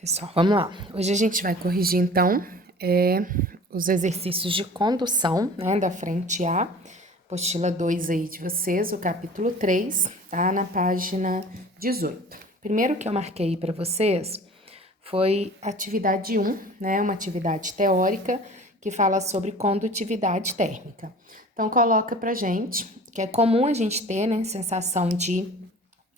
Pessoal, vamos lá. Hoje a gente vai corrigir, então, os exercícios de condução, né, da frente A, apostila 2 aí de vocês, o capítulo 3, tá na página 18. Primeiro que eu marquei para vocês foi atividade 1, né, uma atividade teórica que fala sobre condutividade térmica. Então, coloca pra gente, que é comum a gente ter, né, sensação de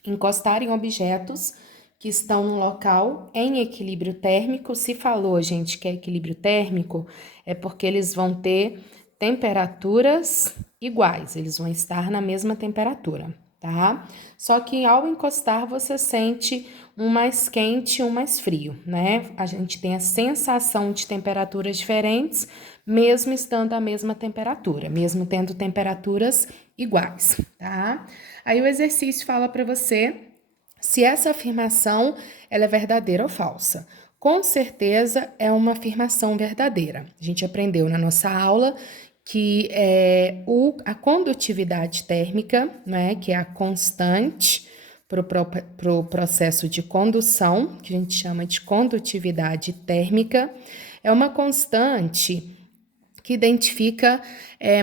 encostar em objetos que estão no local em equilíbrio térmico. Se falou, gente, que é equilíbrio térmico, é porque eles vão ter temperaturas iguais, eles vão estar na mesma temperatura, tá? Só que ao encostar, você sente um mais quente e um mais frio, né? A gente tem a sensação de temperaturas diferentes, mesmo estando a mesma temperatura, mesmo tendo temperaturas iguais, tá? Aí o exercício fala para você se essa afirmação ela é verdadeira ou falsa. Com certeza é uma afirmação verdadeira. A gente aprendeu na nossa aula que a condutividade térmica, né, que é a constante para o processo de condução, que a gente chama de condutividade térmica, é uma constante que identifica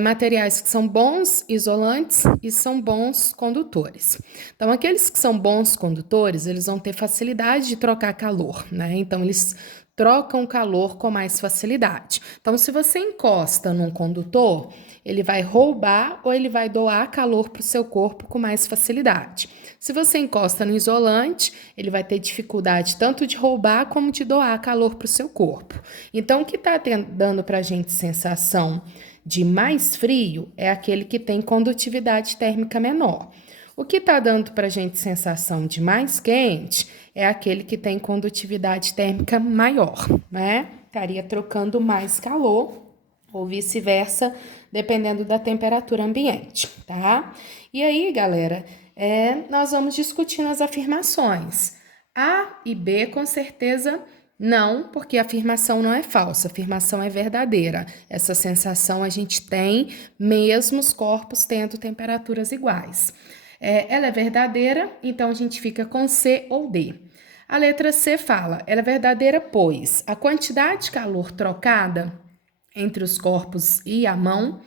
materiais que são bons isolantes e são bons condutores. Então, aqueles que são bons condutores, eles vão ter facilidade de trocar calor, né? Então, eles trocam calor com mais facilidade. Então, se você encosta num condutor, ele vai roubar ou ele vai doar calor para o seu corpo com mais facilidade. Se você encosta no isolante, ele vai ter dificuldade tanto de roubar como de doar calor para o seu corpo. Então, o que está dando para a gente sensação de mais frio é aquele que tem condutividade térmica menor. O que está dando para a gente sensação de mais quente é aquele que tem condutividade térmica maior, né? Estaria trocando mais calor ou vice-versa, dependendo da temperatura ambiente, tá? E aí, galera, nós vamos discutindo as afirmações. A e B, com certeza, não, porque a afirmação não é falsa, a afirmação é verdadeira. Essa sensação a gente tem, mesmo os corpos tendo temperaturas iguais. Ela é verdadeira, então a gente fica com C ou D. A letra C fala, ela é verdadeira, pois a quantidade de calor trocada entre os corpos e a mão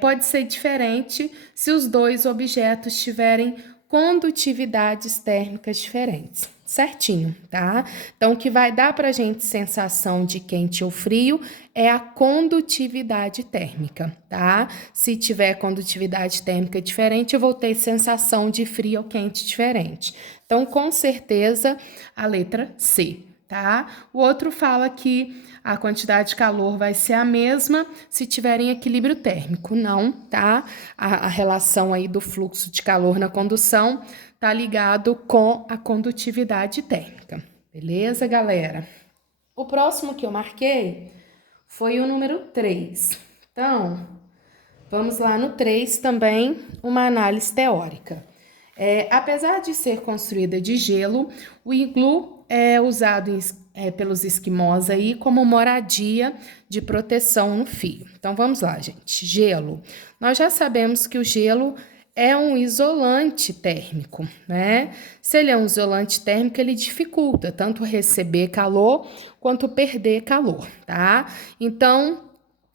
pode ser diferente se os dois objetos tiverem condutividades térmicas diferentes. Certinho, tá? Então, o que vai dar pra gente sensação de quente ou frio é a condutividade térmica, tá? Se tiver condutividade térmica diferente, eu vou ter sensação de frio ou quente diferente. Então, com certeza, a letra C, tá? O outro fala que a quantidade de calor vai ser a mesma se tiverem equilíbrio térmico. Não, tá? A relação aí do fluxo de calor na condução tá ligado com a condutividade térmica. Beleza, galera? O próximo que eu marquei foi o número 3. Então, vamos lá no 3 também, uma análise teórica. Apesar de ser construída de gelo, o iglu é usado pelos esquimós aí como moradia de proteção no fio. Então, vamos lá, gente. Gelo. Nós já sabemos que o gelo é um isolante térmico, né? Se ele é um isolante térmico, ele dificulta tanto receber calor quanto perder calor, tá? Então,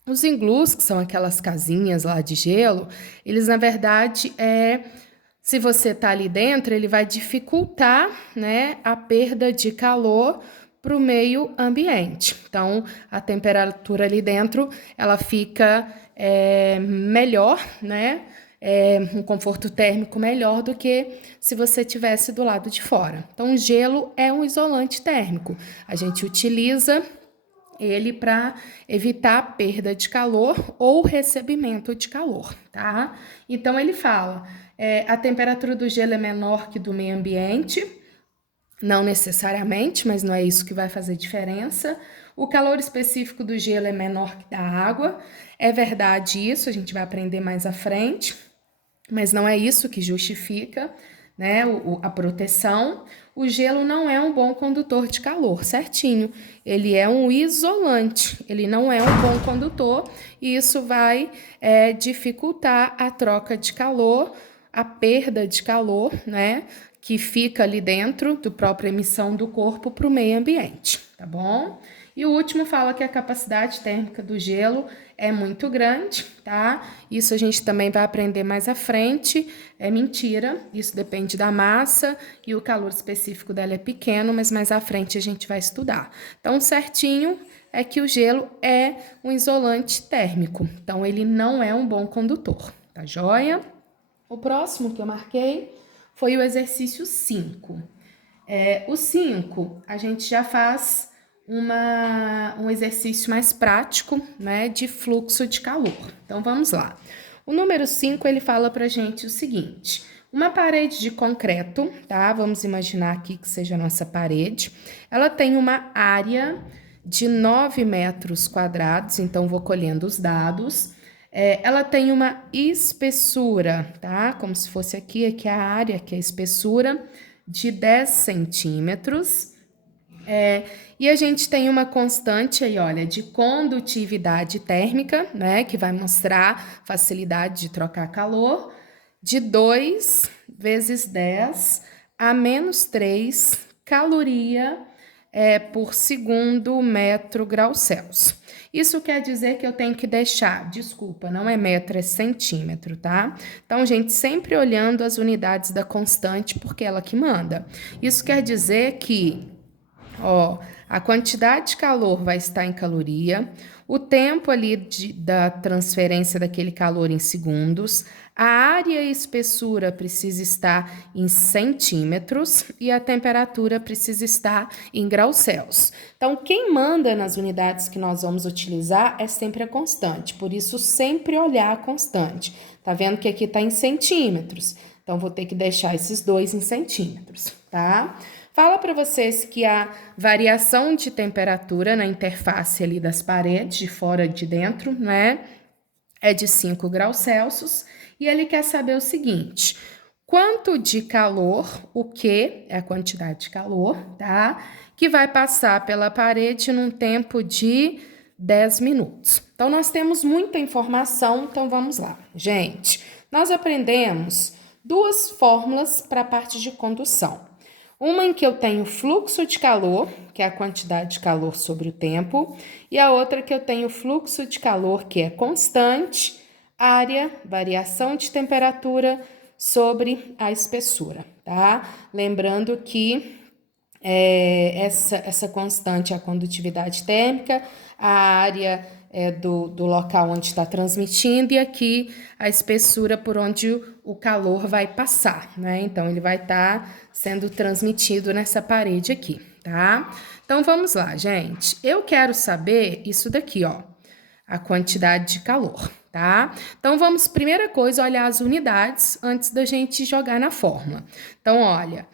os iglus, que são aquelas casinhas lá de gelo, eles, na verdade, se você tá ali dentro, ele vai dificultar, né, a perda de calor para o meio ambiente. Então, a temperatura ali dentro, ela fica melhor, né? Um conforto térmico melhor do que se você estivesse do lado de fora. Então, o gelo é um isolante térmico. A gente utiliza ele para evitar a perda de calor ou recebimento de calor, tá? Então, ele fala, a temperatura do gelo é menor que do meio ambiente, não necessariamente, mas não é isso que vai fazer diferença. O calor específico do gelo é menor que da água. É verdade isso, a gente vai aprender mais à frente, mas não é isso que justifica, né, a proteção. O gelo não é um bom condutor de calor, certinho. Ele é um isolante, ele não é um bom condutor e isso vai dificultar a troca de calor, a perda de calor, né, que fica ali dentro do própria emissão do corpo para o meio ambiente, tá bom? E o último fala que a capacidade térmica do gelo é muito grande, tá? Isso a gente também vai aprender mais à frente. É mentira, isso depende da massa e o calor específico dela é pequeno, mas mais à frente a gente vai estudar. Então, certinho é que o gelo é um isolante térmico, então ele não é um bom condutor, tá joia? O próximo que eu marquei foi o exercício 5. O 5, a gente já faz um exercício mais prático, né, de fluxo de calor. Então, vamos lá. O número 5, ele fala pra gente o seguinte: uma parede de concreto, tá? Vamos imaginar aqui que seja a nossa parede. Ela tem uma área de 9 metros quadrados, então vou colhendo os dados. Ela tem uma espessura, tá? Como se fosse aqui a área, que é a espessura, de 10 centímetros. E a gente tem uma constante aí, olha, de condutividade térmica, né, que vai mostrar facilidade de trocar calor, de 2 vezes 10 a menos 3 caloria por segundo metro grau Celsius. Isso quer dizer que eu tenho que deixar, desculpa, não é metro, é centímetro, tá? Então, gente, sempre olhando as unidades da constante, porque é ela que manda. Isso quer dizer que a quantidade de calor vai estar em caloria, o tempo ali da transferência daquele calor em segundos, a área e espessura precisa estar em centímetros e a temperatura precisa estar em graus Celsius. Então, quem manda nas unidades que nós vamos utilizar é sempre a constante, por isso sempre olhar a constante. Tá vendo que aqui tá em centímetros, então vou ter que deixar esses dois em centímetros, tá? Fala para vocês que a variação de temperatura na interface ali das paredes, de fora e de dentro, né, é de 5 graus Celsius. E ele quer saber o seguinte: quanto de calor, o que é a quantidade de calor, tá? Que vai passar pela parede num tempo de 10 minutos. Então, nós temos muita informação, então vamos lá. Gente, nós aprendemos duas fórmulas para a parte de condução. Uma em que eu tenho fluxo de calor, que é a quantidade de calor sobre o tempo, e a outra que eu tenho fluxo de calor, que é constante, área, variação de temperatura sobre a espessura, tá? Lembrando que essa constante é a condutividade térmica, a área do local onde está transmitindo, e aqui a espessura por onde o calor vai passar, né? Então, ele vai estar sendo transmitido nessa parede aqui, tá? Então, vamos lá, gente. Eu quero saber isso daqui, ó, a quantidade de calor, tá? Então, vamos, primeira coisa, olhar as unidades antes da gente jogar na fórmula. Então, olha,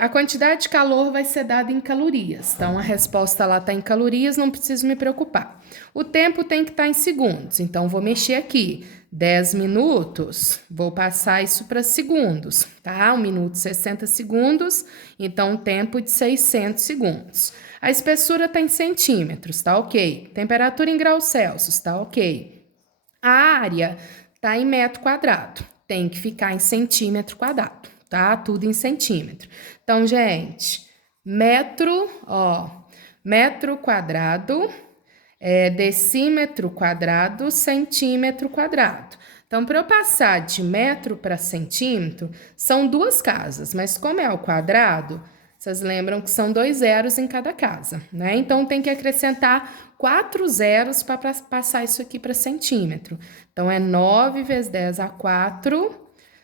a quantidade de calor vai ser dada em calorias, então a resposta lá está em calorias, não preciso me preocupar. O tempo tem que estar em segundos, então vou mexer aqui. 10 minutos, vou passar isso para segundos, tá? 1 minuto 60 segundos, então tempo de 600 segundos. A espessura está em centímetros, tá ok. Temperatura em graus Celsius, tá ok. A área está em metro quadrado, tem que ficar em centímetro quadrado, tá? Tudo em centímetro. Então, gente, metro quadrado, decímetro quadrado, centímetro quadrado. Então, para eu passar de metro para centímetro, são duas casas, mas como é ao quadrado, vocês lembram que são 2 zeros em cada casa, né? Então, tem que acrescentar 4 zeros para passar isso aqui para centímetro. Então, é 9 vezes 10 a 4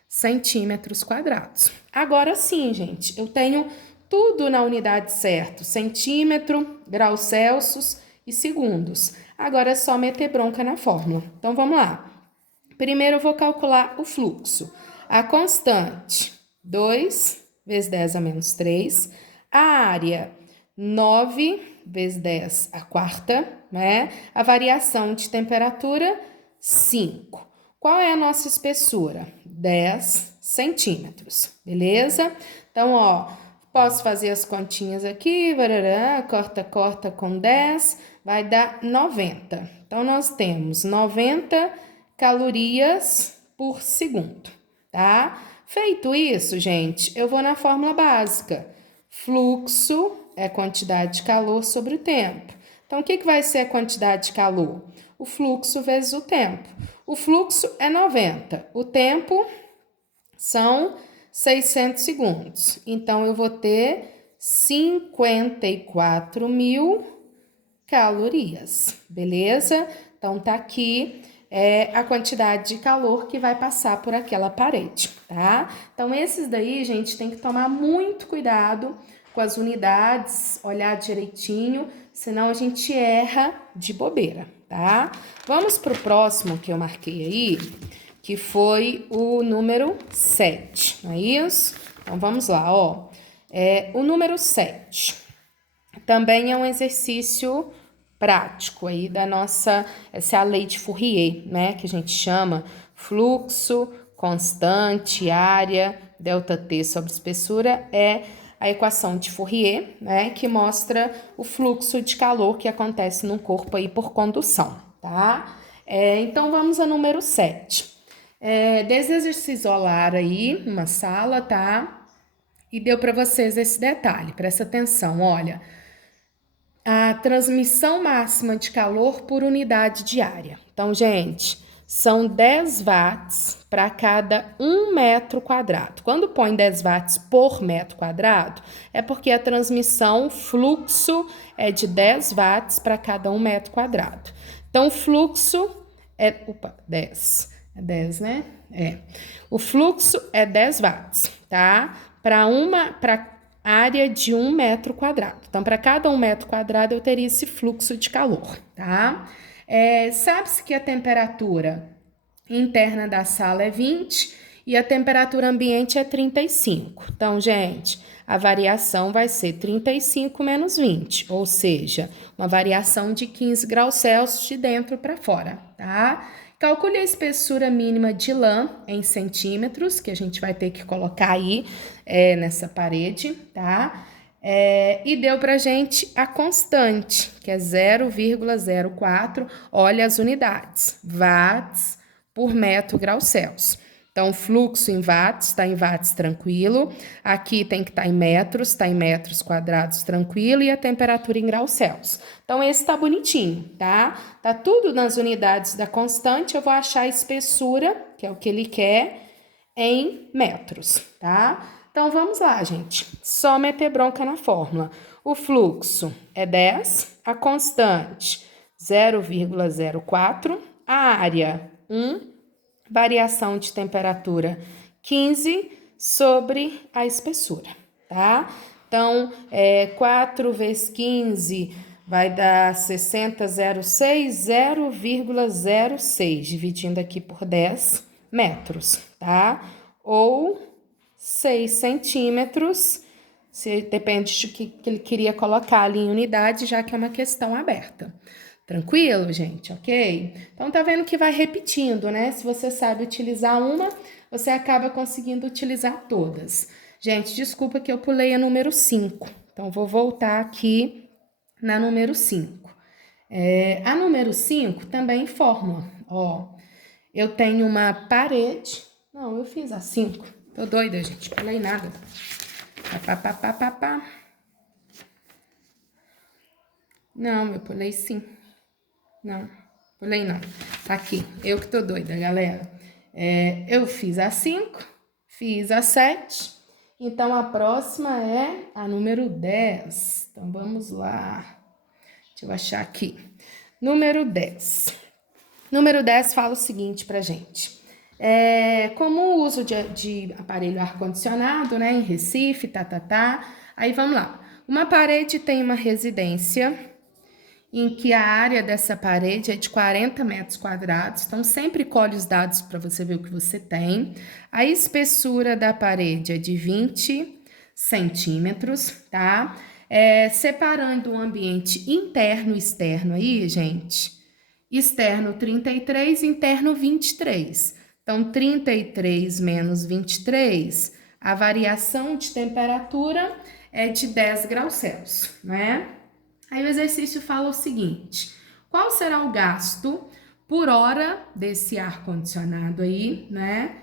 centímetros quadrados. Agora sim, gente, eu tenho tudo na unidade certa: centímetro, graus Celsius e segundos. Agora é só meter bronca na fórmula. Então, vamos lá. Primeiro, eu vou calcular o fluxo. A constante, 2 vezes 10 a menos 3. A área, 9 vezes 10 a quarta, né? A variação de temperatura, 5. Qual é a nossa espessura? 10 centímetros, beleza? Então, ó, posso fazer as continhas aqui, corta com 10, vai dar 90. Então, nós temos 90 calorias por segundo, tá? Feito isso, gente, eu vou na fórmula básica. Fluxo é quantidade de calor sobre o tempo. Então, o que vai ser a quantidade de calor? O fluxo vezes o tempo. O fluxo é 90, o tempo são 600 segundos. Então, eu vou ter 54.000 calorias, beleza? Então, tá aqui a quantidade de calor que vai passar por aquela parede, tá? Então, esses daí, gente, tem que tomar muito cuidado com as unidades, olhar direitinho, senão a gente erra de bobeira, tá? Vamos pro próximo que eu marquei aí, que foi o número 7, não é isso? Então, vamos lá, ó. O número 7 também é um exercício prático aí da nossa, essa é a lei de Fourier, né, que a gente chama fluxo, constante, área, delta T sobre espessura, é a equação de Fourier, né, que mostra o fluxo de calor que acontece no corpo aí por condução, tá? Então, vamos ao número 7. Deseja se isolar aí numa sala, tá? E deu para vocês esse detalhe, presta atenção, olha. A transmissão máxima de calor por unidade diária. Então, gente, são 10 watts para cada 1 metro quadrado. Quando põe 10 watts por metro quadrado, é porque a transmissão, fluxo, é de 10 watts para cada 1 metro quadrado. Então, o fluxo é... 10. É 10, né? O fluxo é 10 watts, tá? Para área de 1 metro quadrado. Então, para cada 1 metro quadrado, eu teria esse fluxo de calor, tá? Sabe-se que a temperatura interna da sala é 20 e a temperatura ambiente é 35. Então, gente, a variação vai ser 35 menos 20, ou seja, uma variação de 15 graus Celsius de dentro para fora, tá? Calcule a espessura mínima de lã em centímetros, que a gente vai ter que colocar aí nessa parede, tá? E deu pra gente a constante, que é 0,04, olha as unidades, watts por metro grau Celsius. Então, fluxo em watts, está em watts tranquilo. Aqui tem que estar em metros, está em metros quadrados tranquilo. E a temperatura em graus Celsius. Então, esse tá bonitinho, tá? Tá tudo nas unidades da constante. Eu vou achar a espessura, que é o que ele quer, em metros, tá? Então, vamos lá, gente. Só meter bronca na fórmula. O fluxo é 10, a constante 0,04, a área 1, variação de temperatura 15 sobre a espessura, tá? Então, 4 vezes 15 vai dar 60,06, 0,06, dividindo aqui por 10 metros, tá? Ou 6 centímetros, depende do que ele queria colocar ali em unidade, já que é uma questão aberta. Tranquilo, gente? Ok? Então, tá vendo que vai repetindo, né? Se você sabe utilizar uma, você acaba conseguindo utilizar todas. Gente, desculpa que eu pulei a número 5. Então, vou voltar aqui na número 5. A número 5 também fórmula. Ó, eu tenho uma parede. Não, eu fiz a 5. Tô doida, gente. Pulei nada. Não, eu pulei sim. Não, pulei não. Tá aqui, eu que tô doida, galera. Eu fiz a 5, fiz a 7, então a próxima é a número 10. Então, vamos lá. Deixa eu achar aqui. Número 10. Número 10 fala o seguinte pra gente. Como o uso de aparelho ar-condicionado, né, em Recife, Aí, vamos lá. Uma parede tem uma residência em que a área dessa parede é de 40 metros quadrados. Então, sempre colhe os dados para você ver o que você tem. A espessura da parede é de 20 centímetros, tá? Separando o ambiente interno e externo aí, gente. Externo 33, interno 23. Então, 33 menos 23, a variação de temperatura é de 10 graus Celsius, né? Aí o exercício fala o seguinte: qual será o gasto por hora desse ar-condicionado aí, né?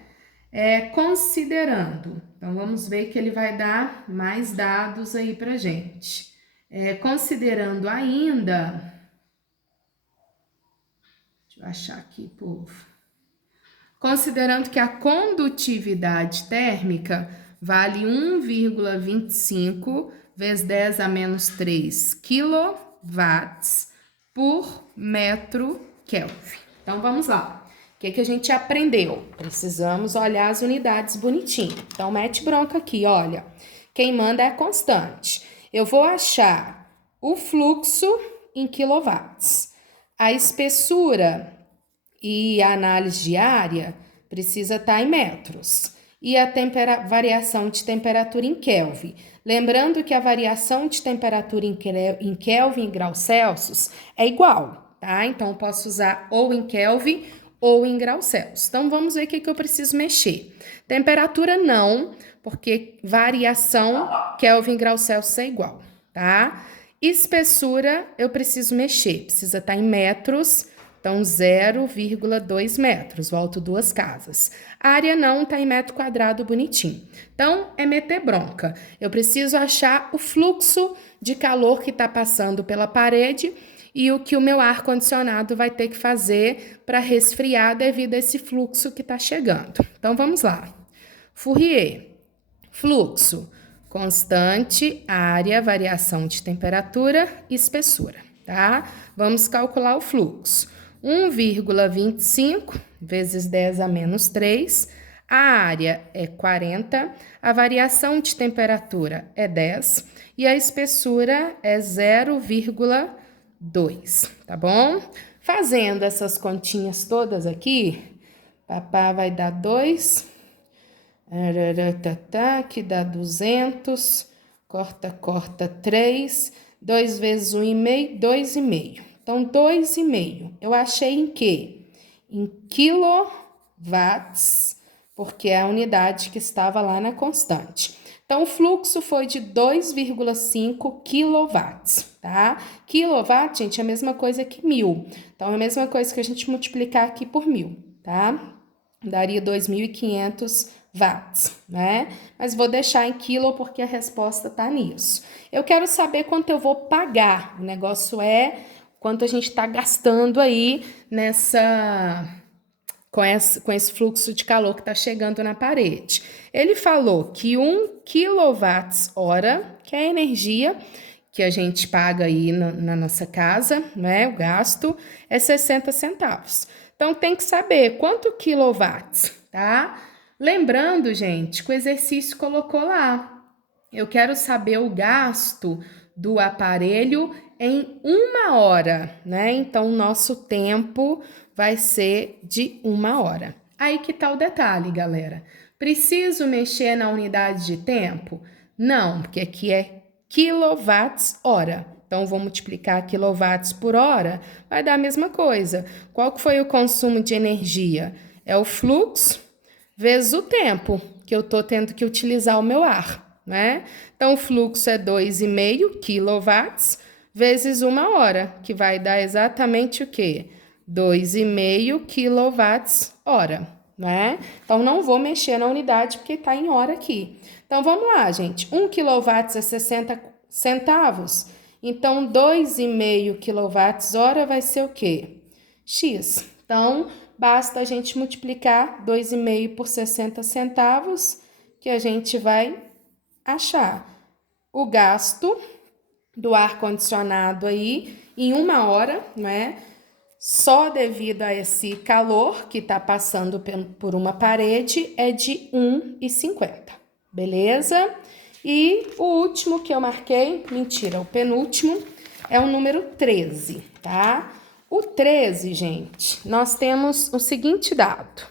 Considerando, então vamos ver que ele vai dar mais dados aí pra gente. Considerando ainda, deixa eu achar aqui, povo. Considerando que a condutividade térmica vale 1,25 vezes 10 a menos 3 quilowatts por metro Kelvin. Então, vamos lá. O que a gente aprendeu? Precisamos olhar as unidades bonitinho. Então, mete bronca aqui, olha. Quem manda é a constante. Eu vou achar o fluxo em quilowatts. A espessura e a análise diária precisa estar em metros. E a variação de temperatura em Kelvin. Lembrando que a variação de temperatura em Kelvin e graus Celsius é igual, tá? Então, eu posso usar ou em Kelvin ou em graus Celsius. Então, vamos ver o que eu preciso mexer. Temperatura não, porque variação Kelvin e graus Celsius é igual, tá? Espessura eu preciso mexer, precisa estar em metros. Então, 0,2 metros, volto 2 casas. A área não está em metro quadrado bonitinho. Então, é meter bronca. Eu preciso achar o fluxo de calor que está passando pela parede e o que o meu ar-condicionado vai ter que fazer para resfriar devido a esse fluxo que está chegando. Então, vamos lá. Fourier, fluxo, constante, área, variação de temperatura e espessura, tá? Vamos calcular o fluxo. 1,25 vezes 10 a menos 3, a área é 40, a variação de temperatura é 10 e a espessura é 0,2, tá bom? Fazendo essas continhas todas aqui, papá vai dar 2, que dá 200, corta 3, 2 vezes 1,5, 2,5. Então, 2,5. Eu achei em quê? Em quilowatts, porque é a unidade que estava lá na constante. Então, o fluxo foi de 2,5 quilowatts, tá? Quilowatt, gente, é a mesma coisa que 1.000. Então, é a mesma coisa que a gente multiplicar aqui por 1.000, tá? Daria 2.500 watts, né? Mas vou deixar em quilo porque a resposta tá nisso. Eu quero saber quanto eu vou pagar. O negócio é quanto a gente está gastando aí com esse fluxo de calor que está chegando na parede. Ele falou que 1 kWh, que é a energia que a gente paga aí na nossa casa, né? O gasto é 60 centavos. Então, tem que saber quanto quilowatts, tá? Lembrando, gente, que o exercício colocou lá. Eu quero saber o gasto do aparelho em 1 hora, né? Então, o nosso tempo vai ser de 1 hora. Aí que tá o detalhe, galera. Preciso mexer na unidade de tempo? Não, porque aqui é quilowatts hora. Então, vou multiplicar quilowatts por hora, vai dar a mesma coisa. Qual que foi o consumo de energia? É o fluxo vezes o tempo que eu tô tendo que utilizar o meu ar, né? Então, o fluxo é 2,5 quilowatts vezes 1 hora, que vai dar exatamente o quê? 2,5 quilowatts hora, né? Então, não vou mexer na unidade porque tá em hora aqui. Então, vamos lá, gente. 1 quilowatts é 60 centavos. Então, 2,5 quilowatts hora vai ser o quê? X. Então, basta a gente multiplicar 2,5 por 60 centavos, que a gente vai achar o gasto do ar-condicionado aí em 1 hora, né? Só devido a esse calor que tá passando por uma parede é de 1,50, beleza? E o último que eu marquei, mentira, o penúltimo, é o número 13, tá? O 13, gente, nós temos o seguinte dado.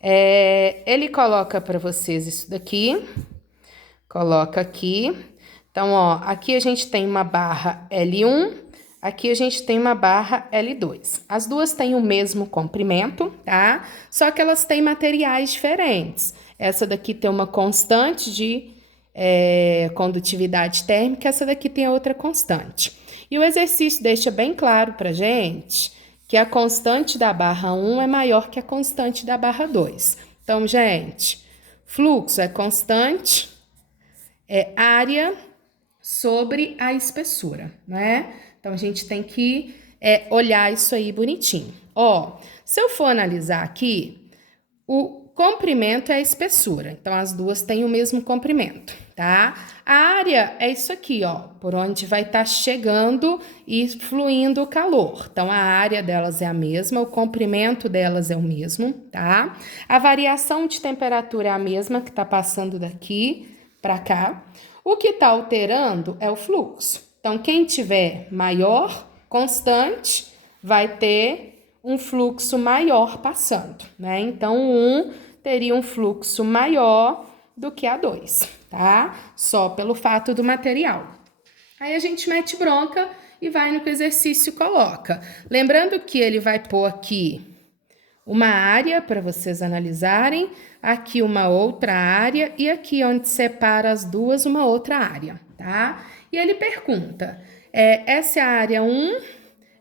Ele coloca para vocês isso daqui, coloca aqui. Então, ó, aqui a gente tem uma barra L1, aqui a gente tem uma barra L2. As duas têm o mesmo comprimento, tá? Só que elas têm materiais diferentes. Essa daqui tem uma constante de condutividade térmica, essa daqui tem outra constante. E o exercício deixa bem claro pra gente que a constante da barra 1 é maior que a constante da barra 2. Então, gente, fluxo é constante, é área sobre a espessura, né? Então, a gente tem que olhar isso aí bonitinho. Ó, se eu for analisar aqui, o comprimento é a espessura. Então, as duas têm o mesmo comprimento, tá? A área é isso aqui, ó, por onde vai estar chegando e fluindo o calor. Então, a área delas é a mesma, o comprimento delas é o mesmo, tá? A variação de temperatura é a mesma, que tá passando daqui para cá. O que está alterando é o fluxo. Então, quem tiver maior, constante, vai ter um fluxo maior passando, né? Então, um teria um fluxo maior do que a 2, tá? Só pelo fato do material. Aí a gente mete bronca e vai no que o exercício coloca. Lembrando que ele vai pôr aqui uma área para vocês analisarem, aqui uma outra área e aqui onde separa as duas uma outra área, tá? E ele pergunta, essa é a área 1,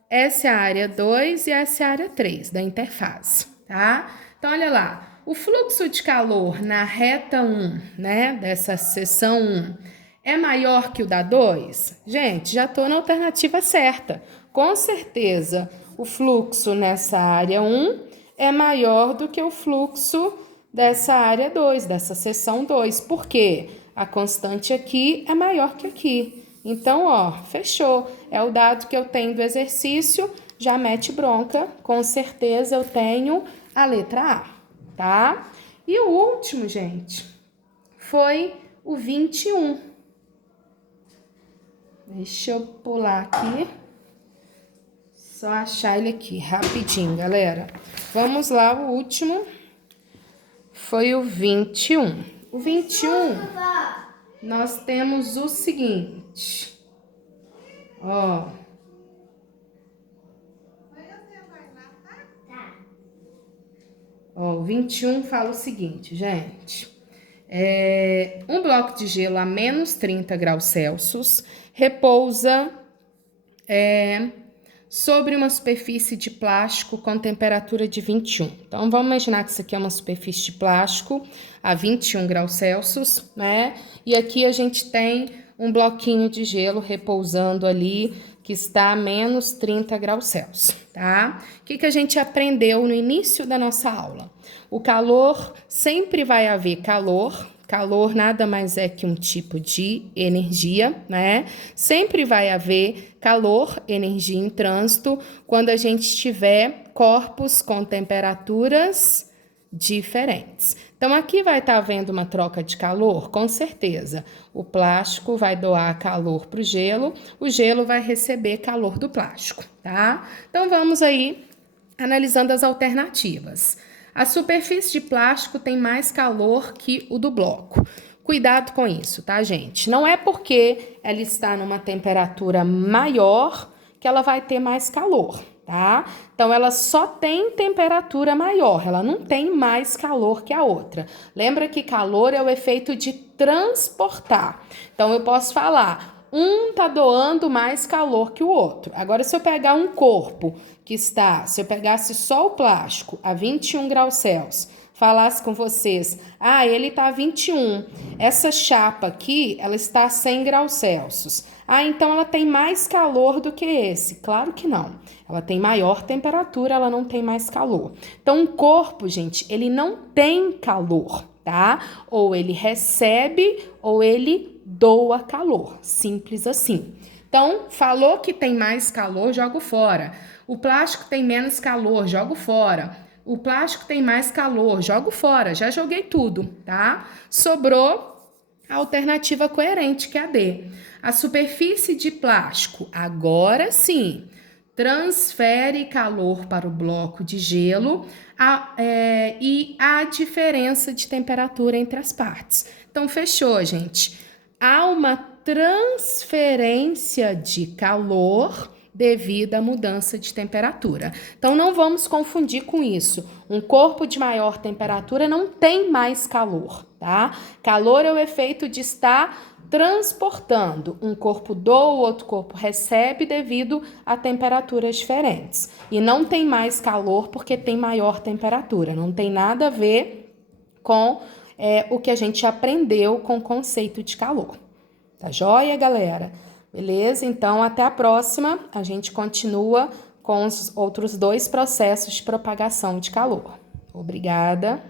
essa é a área 2 e essa é a área 3 da interface, tá? Então, olha lá, o fluxo de calor na reta 1, né, dessa seção 1, é maior que o da 2? Gente, já estou na alternativa certa. Com certeza, o fluxo nessa área 1 é maior do que o fluxo dessa área 2, dessa seção 2. Por quê? A constante aqui é maior que aqui. Então, ó, fechou. É o dado que eu tenho do exercício, já mete bronca. Com certeza eu tenho a letra A, tá? E o último, gente, foi o 21. Deixa eu pular aqui. Só achar ele aqui, rapidinho, galera. Vamos lá, o último foi o 21. O 21, nós temos o seguinte. Ó. Ó, o 21 fala o seguinte, gente. Um bloco de gelo a menos 30 graus Celsius repousa sobre uma superfície de plástico com temperatura de 21. Então, vamos imaginar que isso aqui é uma superfície de plástico a 21 graus Celsius, né? E aqui a gente tem um bloquinho de gelo repousando ali, que está a menos 30 graus Celsius, tá? O que a gente aprendeu no início da nossa aula? O calor, sempre vai haver calor. Calor nada mais é que um tipo de energia, né? Sempre vai haver calor, energia em trânsito, quando a gente tiver corpos com temperaturas diferentes. Então, aqui vai estar havendo uma troca de calor, com certeza. O plástico vai doar calor para o gelo vai receber calor do plástico, tá? Então, vamos aí analisando as alternativas. A superfície de plástico tem mais calor que o do bloco. Cuidado com isso, tá, gente? Não é porque ela está numa temperatura maior que ela vai ter mais calor, tá? Então, ela só tem temperatura maior, ela não tem mais calor que a outra. Lembra que calor é o efeito de transportar. Então, eu posso falar, um tá doando mais calor que o outro. Agora, se eu pegar um corpo se eu pegasse só o plástico a 21 graus Celsius, falasse com vocês, ele tá a 21, essa chapa aqui, ela está a 100 graus Celsius. Então ela tem mais calor do que esse. Claro que não. Ela tem maior temperatura, ela não tem mais calor. Então, um corpo, gente, ele não tem calor, tá? Ou ele recebe ou ele doa calor. Simples assim. Então, falou que tem mais calor, jogo fora. O plástico tem menos calor, jogo fora. O plástico tem mais calor, jogo fora. Já joguei tudo, tá? Sobrou a alternativa coerente, que é a D. A superfície de plástico, agora sim, transfere calor para o bloco de gelo e há diferença de temperatura entre as partes. Então, fechou, gente. Há uma transferência de calor devido à mudança de temperatura. Então, não vamos confundir com isso. Um corpo de maior temperatura não tem mais calor, tá? Calor é o efeito de estar transportando. Um corpo doa, o outro corpo recebe devido a temperaturas diferentes. E não tem mais calor porque tem maior temperatura. Não tem nada a ver com o que a gente aprendeu com o conceito de calor. Tá joia, galera? Beleza? Então, até a próxima. A gente continua com os outros 2 processos de propagação de calor. Obrigada.